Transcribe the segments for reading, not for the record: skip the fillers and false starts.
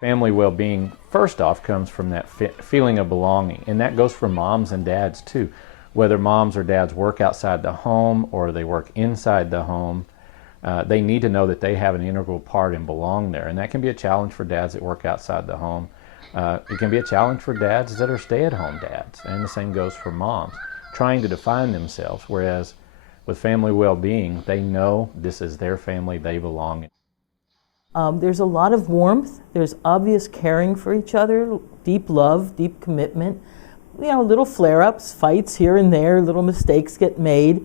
Family well-being, first off, comes from that feeling of belonging, and that goes for moms and dads too. Whether moms or dads work outside the home or they work inside the home, they need to know that they have an integral part and belong there, and that can be a challenge for dads that work outside the home. It can be a challenge for dads that are stay-at-home dads, and the same goes for moms, trying to define themselves, whereas with family well-being, they know this is their family, they belong. There's a lot of warmth, there's obvious caring for each other, deep love, deep commitment, little flare-ups, fights here and there, little mistakes get made,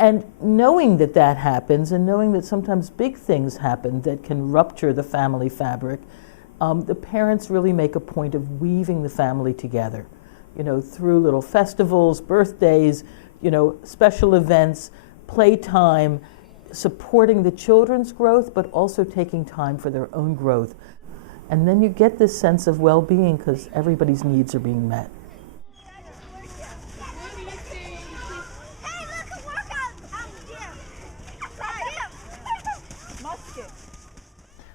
and knowing that that happens and knowing that sometimes big things happen that can rupture the family fabric, the parents really make a point of weaving the family together, through little festivals, birthdays, special events, playtime, supporting the children's growth, but also taking time for their own growth. And then you get this sense of well-being because everybody's needs are being met.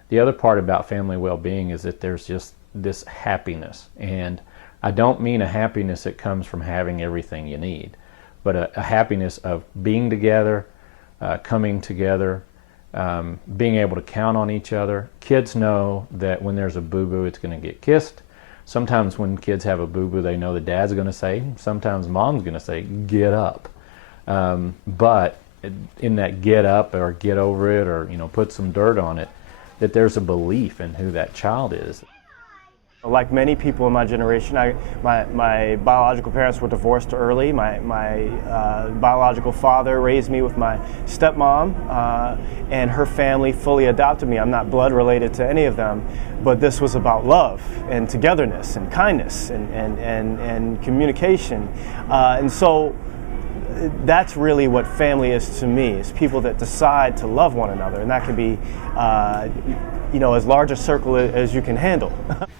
The other part about family well-being is that there's just this happiness. And I don't mean a happiness that comes from having everything you need, but a happiness of being together, coming together, being able to count on each other. Kids know that when there's a boo-boo, it's going to get kissed. Sometimes when kids have a boo-boo, they know the dad's going to say, sometimes mom's going to say, get up. But in that get up or get over it or put some dirt on it, that there's a belief in who that child is. Like many people in my generation, my biological parents were divorced early. My biological father raised me with my stepmom, and her family fully adopted me. I'm not blood related to any of them, but this was about love and togetherness and kindness and communication. And so that's really what family is to me, is people that decide to love one another, and that can be as large a circle as you can handle.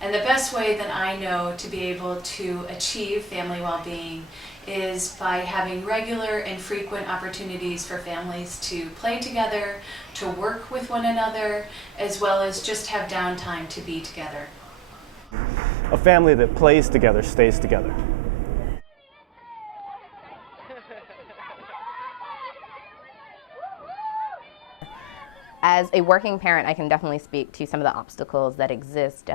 And the best way that I know to be able to achieve family well-being is by having regular and frequent opportunities for families to play together, to work with one another, as well as just have downtime to be together. A family that plays together stays together. As a working parent, I can definitely speak to some of the obstacles that exist.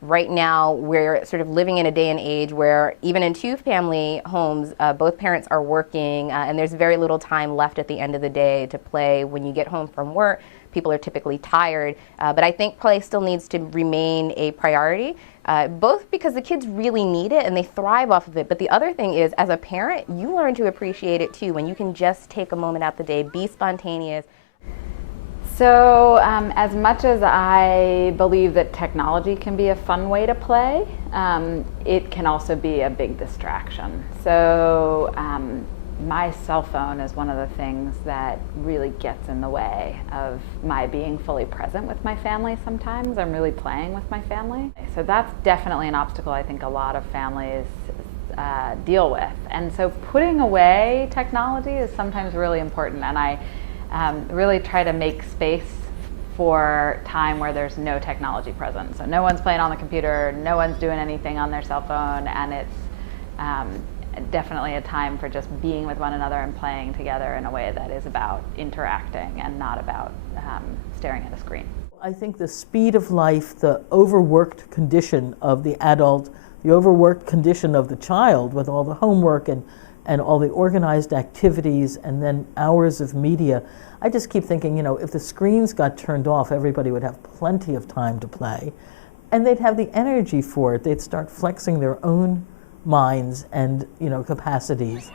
Right now, we're sort of living in a day and age where even in two-family homes, both parents are working, and there's very little time left at the end of the day to play. When you get home from work, people are typically tired, but I think play still needs to remain a priority, both because the kids really need it and they thrive off of it, but the other thing is, as a parent, you learn to appreciate it too when you can just take a moment out the day, be spontaneous. So as much as I believe that technology can be a fun way to play, it can also be a big distraction. So my cell phone is one of the things that really gets in the way of my being fully present with my family sometimes. I'm really playing with my family. So that's definitely an obstacle I think a lot of families deal with. And so putting away technology is sometimes really important, and I really try to make space for time where there's no technology present. So no one's playing on the computer, no one's doing anything on their cell phone, and it's definitely a time for just being with one another and playing together in a way that is about interacting and not about staring at a screen. I think the speed of life, the overworked condition of the adult, the overworked condition of the child with all the homework and all the organized activities and then hours of media. I just keep thinking, if the screens got turned off, everybody would have plenty of time to play. And they'd have the energy for it. They'd start flexing their own minds and, capacities.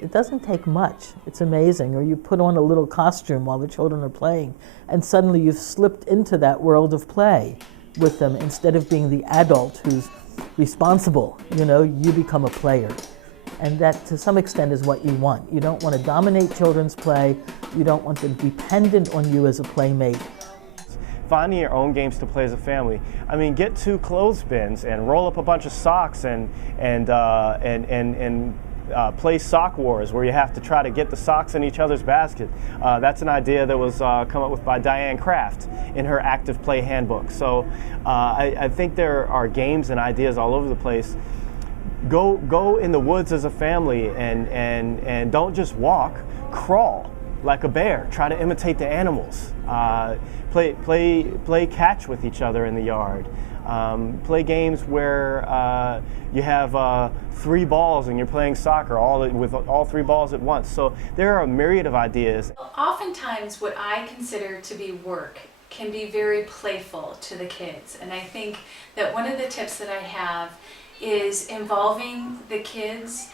It doesn't take much. It's amazing. Or you put on a little costume while the children are playing, and suddenly you've slipped into that world of play with them. Instead of being the adult who's responsible, you become a player. And that, to some extent, is what you want. You don't want to dominate children's play. You don't want them dependent on you as a playmate. finding your own games to play as a family. I mean, get 2 clothespins and roll up a bunch of socks and play sock wars where you have to try to get the socks in each other's basket. That's an idea that was come up with by Diane Kraft in her active play handbook. So I think there are games and ideas all over the place. Go in the woods as a family and don't just walk, crawl like a bear. Try to imitate the animals. Play catch with each other in the yard. Play games where you have 3 balls and you're playing soccer with all 3 balls at once. So there are a myriad of ideas. Oftentimes what I consider to be work can be very playful to the kids, and I think that one of the tips that I have is involving the kids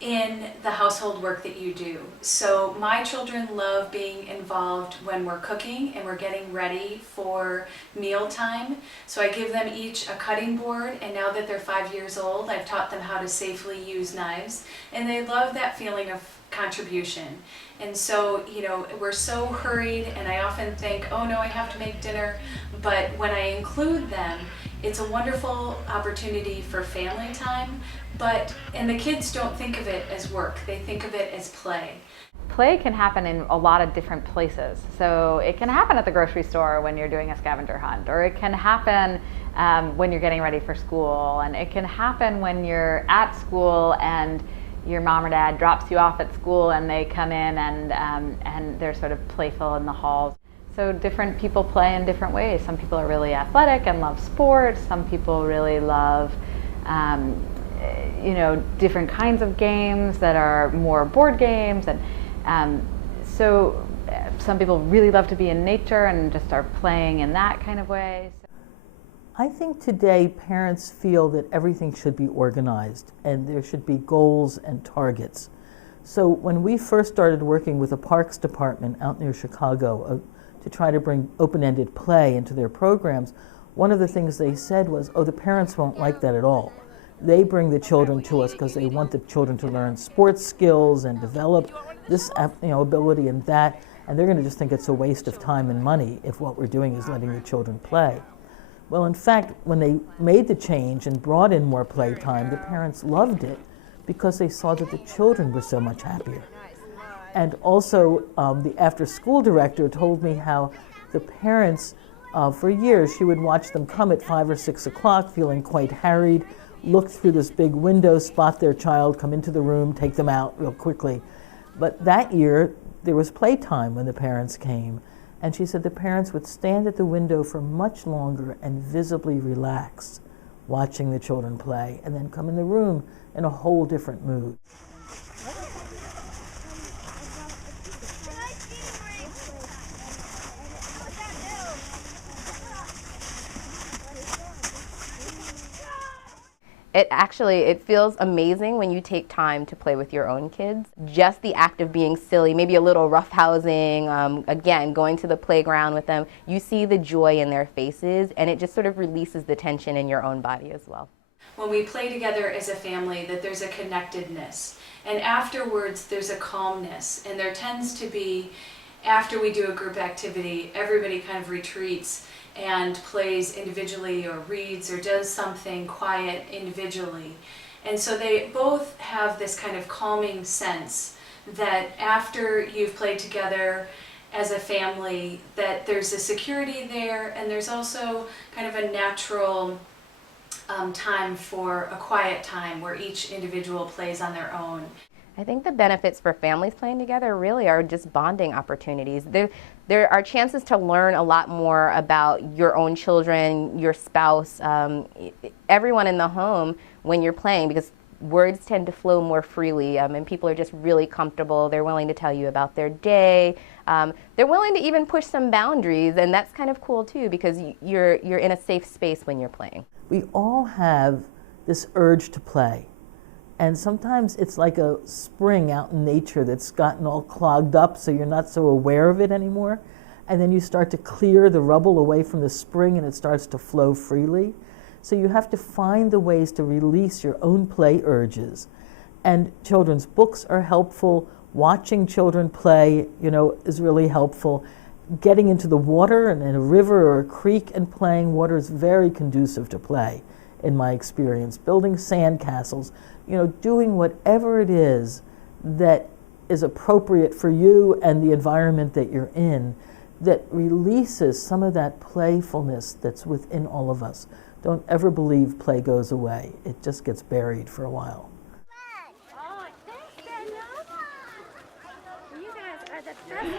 in the household work that you do. So my children love being involved when we're cooking and we're getting ready for mealtime. So I give them each a cutting board, and now that they're 5 years old, I've taught them how to safely use knives, and they love that feeling of contribution. And so, you know, we're so hurried, and I often think, oh no, I have to make dinner. But when I include them, it's a wonderful opportunity for family time, and the kids don't think of it as work, they think of it as play. Play can happen in a lot of different places. So it can happen at the grocery store when you're doing a scavenger hunt, or it can happen when you're getting ready for school, and it can happen when you're at school and your mom or dad drops you off at school and they come in and they're sort of playful in the halls. So different people play in different ways. Some people are really athletic and love sports. Some people really love different kinds of games that are more board games. And so some people really love to be in nature and just are playing in that kind of way. I think today parents feel that everything should be organized and there should be goals and targets. So when we first started working with the Parks Department out near Chicago to try to bring open-ended play into their programs, one of the things they said was, oh, the parents won't like that at all. They bring the children to us because they want the children to learn sports skills and develop this ability and that, and they're going to just think it's a waste of time and money if what we're doing is letting the children play. Well, in fact, when they made the change and brought in more playtime, the parents loved it because they saw that the children were so much happier. And also, the after-school director told me how the parents, for years, she would watch them come at 5 or 6 o'clock feeling quite harried, look through this big window, spot their child, come into the room, take them out real quickly. But that year, there was playtime when the parents came. And she said the parents would stand at the window for much longer and visibly relax, watching the children play, and then come in the room in a whole different mood. It feels amazing when you take time to play with your own kids. Just the act of being silly, maybe a little roughhousing, again, going to the playground with them, you see the joy in their faces, and it just sort of releases the tension in your own body as well. When we play together as a family, that there's a connectedness, and afterwards there's a calmness, and there tends to be, after we do a group activity, everybody kind of retreats and plays individually or reads or does something quiet individually. And so they both have this kind of calming sense that after you've played together as a family, that there's a security there, and there's also kind of a natural time for a quiet time where each individual plays on their own. I think the benefits for families playing together really are just bonding opportunities. There are chances to learn a lot more about your own children, your spouse, everyone in the home when you're playing, because words tend to flow more freely, and people are just really comfortable. They're willing to tell you about their day. They're willing to even push some boundaries, and that's kind of cool too, because you're in a safe space when you're playing. We all have this urge to play. And sometimes it's like a spring out in nature that's gotten all clogged up so you're not so aware of it anymore. And then you start to clear the rubble away from the spring and it starts to flow freely. So you have to find the ways to release your own play urges. And children's books are helpful. Watching children play, is really helpful. getting into the water and in a river or a creek and playing. Water is very conducive to play, in my experience. Building sand castles, doing whatever it is that is appropriate for you and the environment that you're in, that releases some of that playfulness that's within all of us. Don't ever believe play goes away. It just gets buried for a while. Oh, thanks, Danielle. You guys are the best.